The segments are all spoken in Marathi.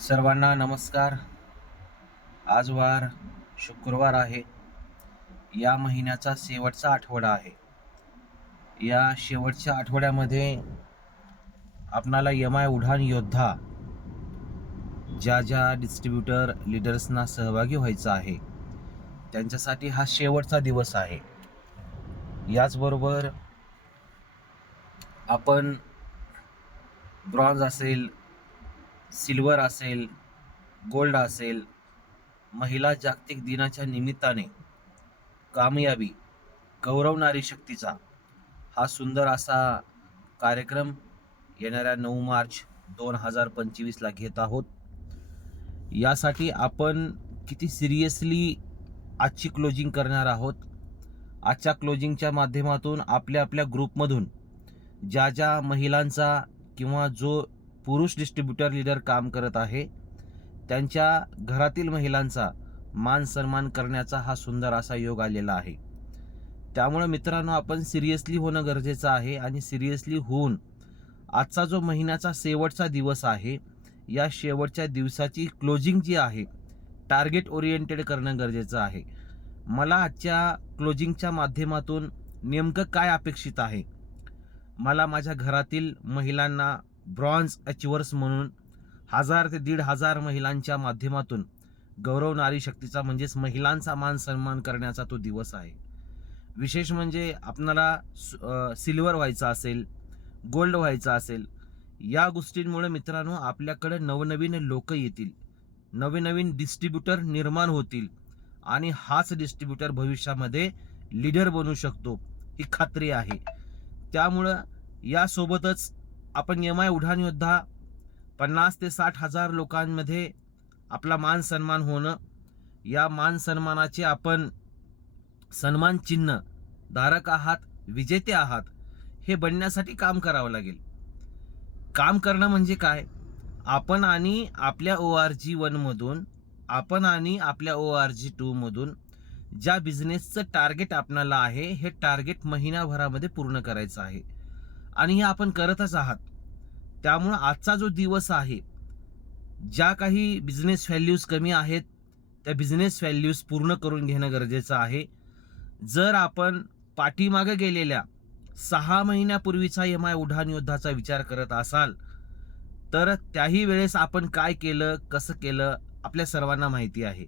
सर्वांना नमस्कार. आज वार शुक्रवार आहे. या महिन्याचा शेवटचा आठवडा आहे. या शेवटच्या आठवड्यामध्ये आपणाला एम आय उडान योद्धा ज्या ज्या डिस्ट्रीब्युटर लीडर्सना सहभागी व्हायचं आहे त्यांच्यासाठी हा शेवटचा दिवस आहे. याचबरोबर आपण ब्रॉन्झ असेल, सिल्वर असेल, गोल्ड असेल, महिला जागतिक दिनाच्या निमित्ताने कामयाबी, गौरव नारी शक्तीचा हा सुंदर असा कार्यक्रम येणाऱ्या 9 मार्च 2025ला घेत आहोत. यासाठी आपण किती सिरियसली आजची क्लोजिंग करणार आहोत. आजच्या क्लोजिंगच्या माध्यमातून आपल्या आपल्या ग्रुपमधून ज्या ज्या महिलांचा किंवा जो पुरुष डिस्ट्रीब्युटर लीडर काम करत आहे त्यांच्या घरातील महिलांचा मान सन्मान करण्याचा हा सुंदर असा योग आलेला आहे. त्यामुळे मित्रांनो, आपण सिरियसली होणं गरजेचं आहे आणि सिरियसली होऊन आजचा जो महिन्याचा शेवटचा दिवस आहे या शेवटच्या दिवसाची क्लोजिंग जी आहे टार्गेट ओरिएंटेड करणं गरजेचं आहे. मला आजच्या क्लोजिंगच्या माध्यमातून नेमकं काय अपेक्षित आहे, मला माझ्या घरातील महिलांना ब्रॉन्झ अचिव्हर्स म्हणून 1000 ते 1500 महिलांच्या माध्यमातून गौरव नारी शक्तीचा म्हणजेच महिलांचा मान सन्मान करण्याचा तो दिवस आहे. विशेष म्हणजे आपणाला सिल्वर व्हायचं असेल, गोल्ड व्हायचं असेल, या गोष्टींमुळे मित्रांनो आपल्याकडे नवनवीन लोक येतील, नवीन डिस्ट्रीब्युटर निर्माण होतील आणि हाच डिस्ट्रीब्युटर भविष्यामध्ये लीडर बनू शकतो ही खात्री आहे. त्यामुळं यासोबतच आपण एम आय उडान योद्धा 50 ते 60 हजार लोकांमध्ये आपला मान सन्मान होणं, या मान सन्मानाचे आपण सन्मान चिन्ह धारक आहात, विजेते आहात, हे बनण्यासाठी काम करावं लागेल. काम करणं म्हणजे काय, आपण आणि आपल्या ORG1 मधून, आपण आणि आपल्या ORG2 मधून ज्या बिझनेसचं टार्गेट आपल्याला आहे हे टार्गेट महिनाभरामध्ये पूर्ण करायचं आहे आणि हे आपण करतच आहात. त्यामुळं आजचा जो दिवस आहे, ज्या काही बिझनेस व्हॅल्यूज कमी आहेत त्या बिझनेस व्हॅल्यूज पूर्ण करून घेणं गरजेचं आहे. जर आपण पाठीमागे गेलेल्या 6 महिन्यापूर्वीचा एम आय उडान योद्धाचा विचार करत असाल तर त्याही वेळेस आपण काय केलं, कसं केलं आपल्या सर्वांना माहिती आहे.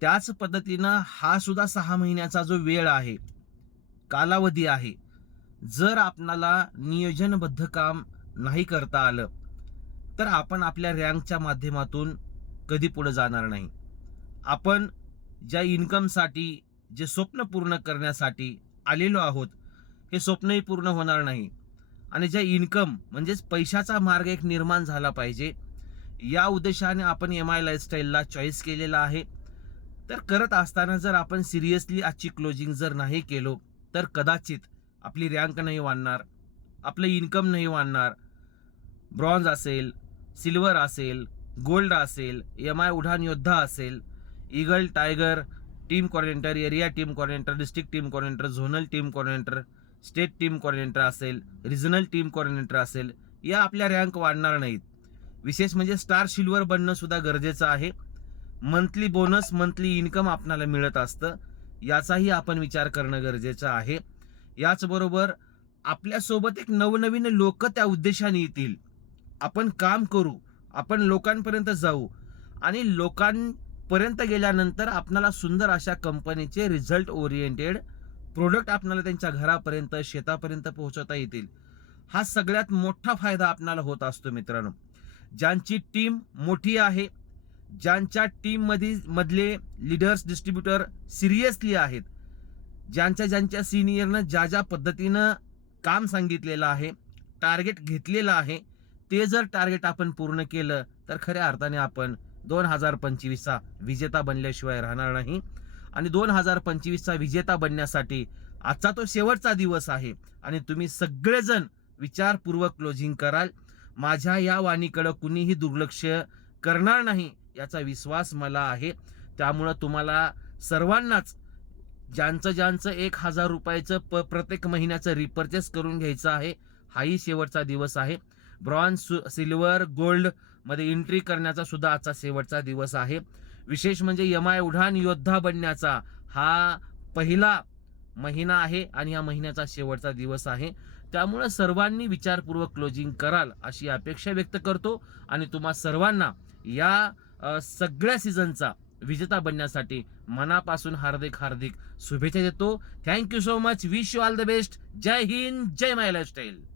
त्याच पद्धतीनं हा सुद्धा 6 महिन्याचा जो वेळ आहे, कालावधी आहे, जर आपणाला नियोजनबद्ध काम नाही करता आलं तर आपण आपल्या रँकच्या माध्यमातून कधी पुढे जाणार नाही. आपण ज्या इन्कमसाठी, जे स्वप्न पूर्ण करण्यासाठी आलेलो आहोत हे स्वप्नही पूर्ण होणार नाही आणि ज्या इन्कम म्हणजेच पैशाचा मार्ग एक निर्माण झाला पाहिजे या उद्देशाने आपण एम आय लाईफस्टाईलला चॉईस केलेला आहे. तर करत असताना जर आपण सिरियसली आजची क्लोजिंग जर नाही केलो तर कदाचित आपली रँक नाही वाढणार, आपलं इन्कम नाही वाढणार. ब्रॉन्झ असेल, सिल्वर असेल, गोल्ड असेल, एम आय उडान योद्धा असेल, eagle, tiger, team coordinator, area team coordinator, district team coordinator, zonal team coordinator, state team coordinator असेल, रिजनल टीम कोऑर्डिनेटर असेल, या आपल्या रँक वाढणार नाहीत. विशेष म्हणजे स्टार सिल्वर बनणं सुद्धा गरजेचं आहे. मंथली बोनस, मंथली इन्कम आपल्याला मिळत असतं, याचाही आपण विचार करणं गरजेचं आहे. याचबरोबर आपल्यासोबत एक नवनवीन लोक त्या उद्देशाने येतील. आपण काम करू, आपण लोकांपर्यंत जाऊ आणि लोकांपर्यंत गेल्यानंतर आपल्याला सुंदर अशा कंपनीचे रिझल्ट ओरिएंटेड प्रोडक्ट आपल्याला त्यांच्या घरापर्यंत, शेतापर्यंत पोहोचवता येतील. हा सगळ्यात मोठा फायदा आपल्याला होत असतो मित्रांनो. ज्यांची टीम मोठी आहे, ज्यांच्या टीम मधले लीडर्स, डिस्ट्रीब्युटर सिरियसली आहेत, ज्यांच्या सिनियरनं ज्या ज्या पद्धतीनं काम सांगितलेलं आहे, टार्गेट घेतलेलं आहे, ते जर टार्गेट आपण पूर्ण केलं तर खऱ्या अर्थाने आपण 2025चा विजेता बनल्याशिवाय राहणार नाही. आणि 2025चा विजेता बनण्यासाठी आजचा तो शेवटचा दिवस आहे आणि तुम्ही सगळेजण विचारपूर्वक क्लोजिंग कराल. माझ्या या वाणीकडे कुणीही दुर्लक्ष करणार नाही याचा विश्वास मला आहे. त्यामुळं तुम्हाला सर्वांनाच ज्यांचं 1000 रुपयाचं प्रत्येक महिन्याचं रिपर्चेस करून घ्यायचं आहे, हाही शेवटचा दिवस आहे. ब्रॉन्झ, सिल्वर, गोल्ड मध्ये एंट्री करण्याचा सुद्धा आजचा शेवटचा दिवस आहे. विशेष म्हणजे MI उडान योद्धा बनण्याचा हा पहिला महिना आहे आणि या महिन्याचा शेवटचा दिवस आहे. त्यामुळे सर्वांनी विचारपूर्वक क्लोजिंग कराल अशी अपेक्षा व्यक्त करतो आणि तुम्हा सर्वांना या सगळ्या सीझनचा विजेता बनण्यासाठी मनापासून हार्दिक हार्दिक शुभेच्छा देतो. Thank you so much. Wish you all the best. जय हिंद, जय माय लाईफस्टाईल.